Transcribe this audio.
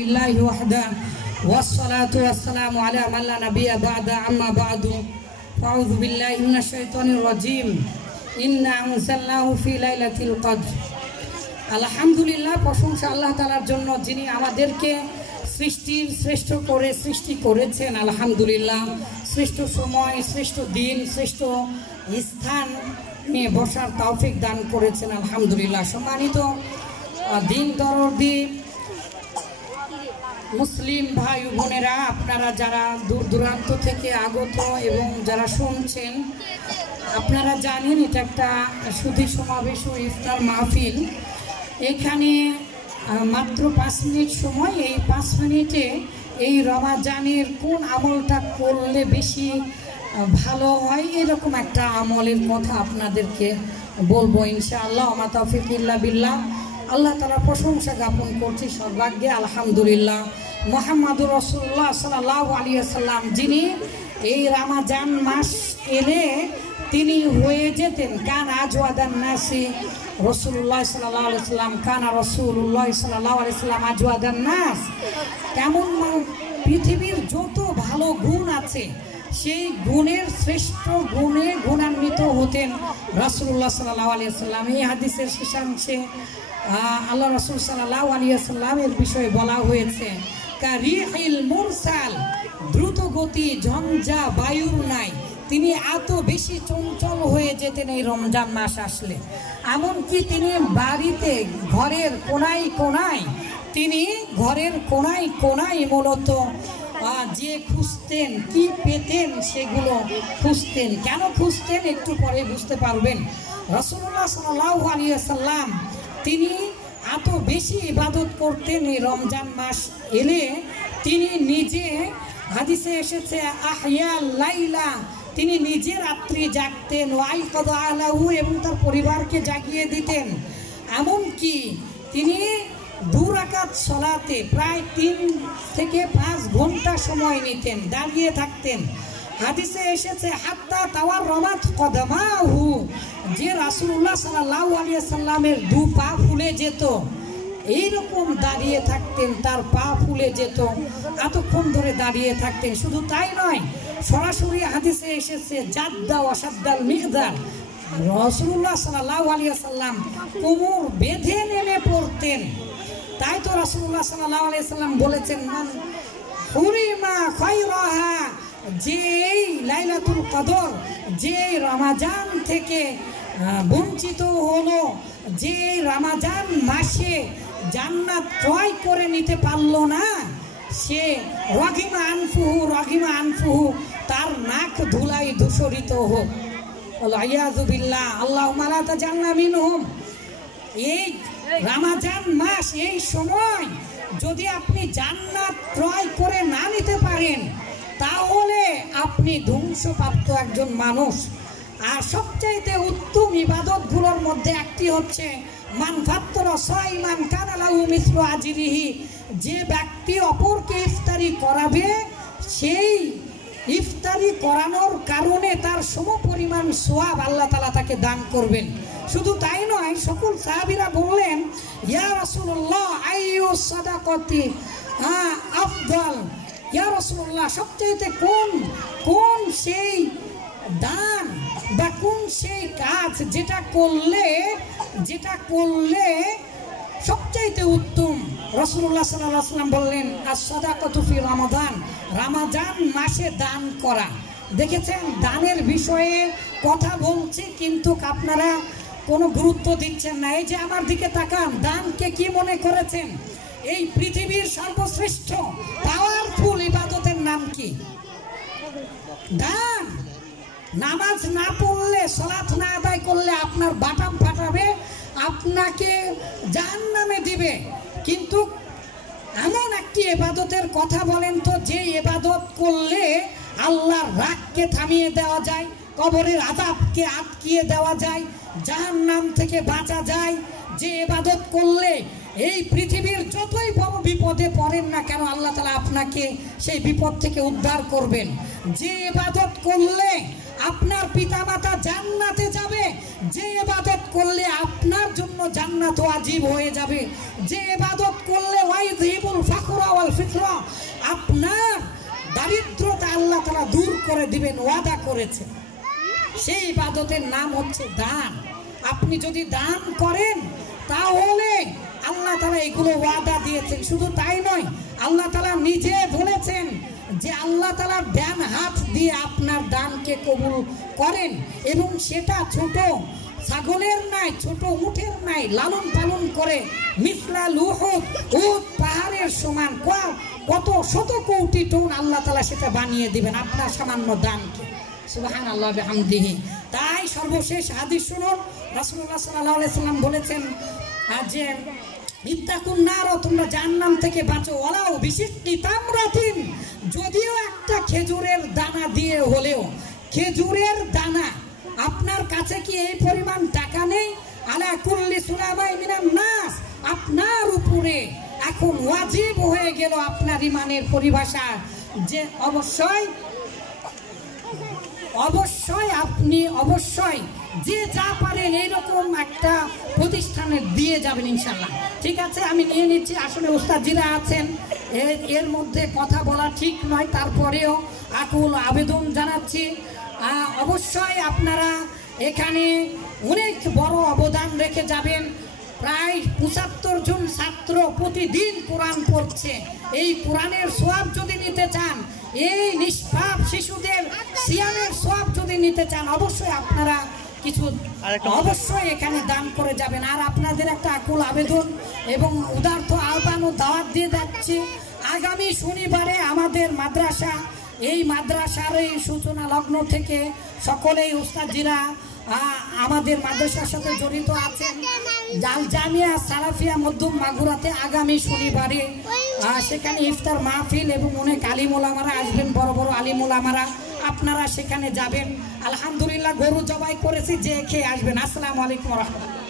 لله وحده والصلاة والسلام على من لا نبي بعد أما بعد أعوذ بالله من الشيطان الرجيم إنا أنزلناه في ليلة القدر আলহামদুলিল্লাহ প্রশংসা আল্লাহ তাআলার জন্য যিনি আমাদেরকে সৃষ্টির শ্রেষ্ঠ করে সৃষ্টি করেছেন। আলহামদুলিল্লাহ শ্রেষ্ঠ সময়, শ্রেষ্ঠ দিন, শ্রেষ্ঠ স্থান নিয়ে বসার তৌফিক দান করেছেন। আলহামদুলিল্লাহ। সম্মানিত দিন দরদি মুসলিম ভাই বোনেরা, আপনারা যারা দূর দূরান্ত থেকে আগত এবং যারা শুনছেন, আপনারা জানেন এটা একটা সুধী সমাবেশ ও ইফতার মাহফিল। এখানে মাত্র 5 মিনিট সময়, এই 5 মিনিটে এই রমাজানের কোন আমলটা করলে বেশি ভালো হয় এরকম একটা আমলের কথা আপনাদেরকে বলবো ইনশাআল্লাহ। ওমা তাওফিক ইল্লা বিল্লাহ। আল্লাহ তাআলা প্রশংসা জ্ঞাপন করছি সর্বাগ্যে। আলহামদুলিল্লাহ। মুহাম্মাদুর রাসূলুল্লাহ সাল্লাল্লাহু আলাইহি ওয়াসাল্লাম যিনি এই রমাজান মাস এলে তিনি হয়ে যেতেন কান আজওয়াদান নাসি রাসূলুল্লাহ সাল্লাল্লাহু আলাইহি ওয়াসাল্লাম, কানা রাসূলুল্লাহ সাল্লাল্লাহু আলাইহি ওয়াসাল্লাম আজওয়াদান নাস। কেমন পৃথিবীর যত ভালো গুণ আছে সেই গুণের শ্রেষ্ঠ গুণে গুণান্বিত হতেন রাসূলুল্লাহ সাল্লাল্লাহু আলাইহি ওয়াসাল্লাম। এই হাদিসের শেষাংশে আল্লাহ রাসূল সাল্লাল্লাহু আলাইহি ওয়াসাল্লামের বিষয়ে বলা হয়েছে কারিহিল মুরসাল, দ্রুত গতি ঝঞ্ঝা বায়ুর নাই তিনি এত বেশি চঞ্চল হয়ে যেতেন এই রমজান মাস আসলে। এমনকি তিনি বাড়িতে ঘরের কোনায় কোনায় মূলত যে খুঁজতেন, কি পেতেন সেগুলো খুঁজতেন। কেন খুঁজতেন একটু পরে বুঝতে পারবেন। রাসূলুল্লাহ সাল্লাল্লাহু আলাইহি ওয়াসাল্লাম তিনি এত বেশি ইবাদত করতেন এই রমজান মাস এলে। তিনি নিজে, হাদিসে এসেছে আহইয়া লাইলা, তিনি নিজে রাত্রি জাগতেন, ওয়াইকাদা আলাহু, এবং তার পরিবারকে জাগিয়ে দিতেন। এমনকি তিনি 2 রাকাত সালাতে প্রায় 3 থেকে 5 ঘন্টা সময় নিতেন, দাঁড়িয়ে থাকতেন। হাদিসে এসেছে হাত্তা তাওয়ার রমাত কদমাহু, যে রাসূলুল্লাহ সাল্লাল্লাহু আলাইহি ওয়াসাল্লামের 2 পা ফুলে যেত, এইরকম দাঁড়িয়ে থাকতেন, তার পা ফুলে যেত, এতক্ষণ ধরে দাঁড়িয়ে থাকতেন। শুধু তাই নয়, সরাসরি হাদিসে এসেছে জাদ্দা ওয়াসাদ্দাল মিহদার, রাসূলুল্লাহ সাল্লাল্লাহু আলাইহি ওয়াসাল্লাম কোমর বেঁধে নেমে পড়তেন। তাই তো রাসূলুল্লাহ সাল্লাল্লাহু আলাইহি ওয়াসাল্লাম বলেছেন মান হুরিমা খায়রাহা, যে লাইলাতুল কদর, যে রমজান থেকে বঞ্চিত হলো, যে রমজান মাসে জান্নাত ক্রয় করে নিতে পারলো না, সে রগিমা আনফুহু, তার নাক ধুলাই দূষরিত হোক। আইয়াযু বিল্লাহ, আল্লাহুম্মা লা তাজালনা মিনহুম। এই রমজান মাস, এই সময় যদি আপনি জান্নাত ক্রয় করে না নিতে পারেন তাহলে আপনি ধ্বংসপ্রাপ্ত একজন মানুষ। আর সবচাইতে উত্তম ইবাদতগুলোর মধ্যে একটি হচ্ছে মান ফাত্তারা সাইমান কানা লাহু মিসলু আজরিহি, যে ব্যক্তি অপরকে ইফতারি করাবে সেই ইফতারি করানোর কারণে তার সমপরিমাণ সওয়াব আল্লাহ তাআলা তাকে দান করবেন। শুধু তাই নয়, সকল সাহাবীরা বললেন ইয়া রাসূলুল্লাহ আইয়ু সাদাকাতি আফদাল, ইয়া রাসূলুল্লাহ সবচাইতে কোন সেই দান বা কোন সেই কাজ যেটা করলে সবচাইতে উত্তম। রাসূলুল্লাহ সাল্লাল্লাহু আলাইহি ওয়াসাল্লাম বললেন আস-সাদাকাতু ফি রমাদান, রমজান মাসে দান করা। দেখেছেন, দানের বিষয়ে কথা বলছি কিন্তু আপনারা কোনো গুরুত্ব দিচ্ছেন না। এই যে আমার দিকে তাকান, দানকে কি মনে করেছেন? এই পৃথিবীর সর্বশ্রেষ্ঠ পাওয়ারফুল ইবাদতের নাম কি? দান। নামাজ না পড়লে, সালাত না আদায় করলে আপনার বাটাম ফাটাবে, আপনাকে জাহান্নামে দিবে। কিন্তু এমন একটি ইবাদতের কথা বলেন তো, যে ইবাদত করলে আল্লাহর রাগকে থামিয়ে দেওয়া যায়, কবরের আযাবকে আটকিয়ে দেওয়া যায়, জাহান্নাম থেকে বাঁচা যায়। যে ইবাদত করলে এই পৃথিবীর যতই বড় বিপদে পড়েন না কেন আল্লাহ তাআলা আপনাকে সেই বিপদ থেকে উদ্ধার করবেন। যে ইবাদত করলে আপনার পিতামাতা জান্নাতে যাবে, যে ইবাদত করলে আপনার জন্য জান্নাত ওয়াজিব হয়ে যাবে, যে ইবাদত করলে ওয়াইযিবুল ফাকরা আল্লাহ তাআলা দূর করে দিবেন ওয়াদা করেছেন। সেই ইবাদতের নাম হচ্ছে দান। আপনি যদি দান করেন তাহলে আল্লাহ তাআলা এগুলো ওয়াদা দিয়েছেন। শুধু তাই নয়, আল্লাহ তাআলা নিজে বলেছেন যে আল্লাহ তাআলা ডান হাত দিয়ে আপনার দানকে কবুল করেন এবং সেটা ছোট ছাগলের নাই, ছোট উটের নাই, লালন পালন করে মিসলা উহুদ, উহুদ পাহাড়ের সমান কত শত কোটি টন আল্লাহ তাআলা সেটা বানিয়ে দিবেন আপনার সামান্য দানকে। সুবহানাল্লাহ বিহামদিহি। তাই সর্বশেষ হাদিস শুনুন, রাসূলুল্লাহ সাল্লাল্লাহু আলাইহি সাল্লাম বলেছেন যে ইত্তাকুন নার, তোমরা জাহান্নাম থেকে বাঁচো, ওয়ালাউ বিশিক্কি তামরাতিন, যদিও একটা খেজুরের দানা দিয়ে হলেও। খেজুরের দানা, আপনার কাছে কি এই পরিমাণ টাকা নেই? আলা কুল্লি সুলামাই মিনান নাস, আপনার উপরে এখন ওয়াজিব হয়ে গেল আপনার ইমানের পরিভাষা যে অবশ্যই যে যা পারেন এইরকম একটা প্রতিষ্ঠানে দিয়ে যাবেন ইনশাল্লাহ। ঠিক আছে, আমি নিয়ে নিচ্ছি। আসলে উস্তাদজিরা আছেন, এর মধ্যে কথা বলা ঠিক নয়, তারপরেও আকুল আবেদন জানাচ্ছি অবশ্যই আপনারা এখানে অনেক বড় অবদান রেখে যাবেন। প্রায় ৭৫ জন ছাত্র প্রতিদিন কোরআন পড়ছে। এই কোরআনের সওয়াব যদি নিতে চান, এই নিষ্পাপ শিশুদের সিয়ামের সওয়াব যদি নিতে চান, অবশ্যই আপনারা কিছু অবশ্যই এখানে দান করে যাবেন। আর আপনাদের একটা আকুল আবেদন এবং উদার্ত আহ্বান ও দাওয়াত দিয়ে যাচ্ছি, আগামী শনিবারে আমাদের মাদ্রাসা, এই মাদ্রাসার এই সূচনা লগ্ন থেকে সকলেই উস্তাদজিরা আমাদের মাদ্রাসার সাথে জড়িত আছেন। জাল জামিয়া সালাফিয়া মধ্যম মাগুরাতে আগামী শনিবারে সেখানে ইফতার মাহফিল এবং অনেক আলিম ওলামারা আসবেন, বড় বড় আলিম ওলামারা, আপনারা সেখানে যাবেন। আলহামদুলিল্লাহ গরু জবাই করেছি, যে খেয়ে আসবেন। আসসালামু আলাইকুম ওয়া রাহমাতুল্লাহ।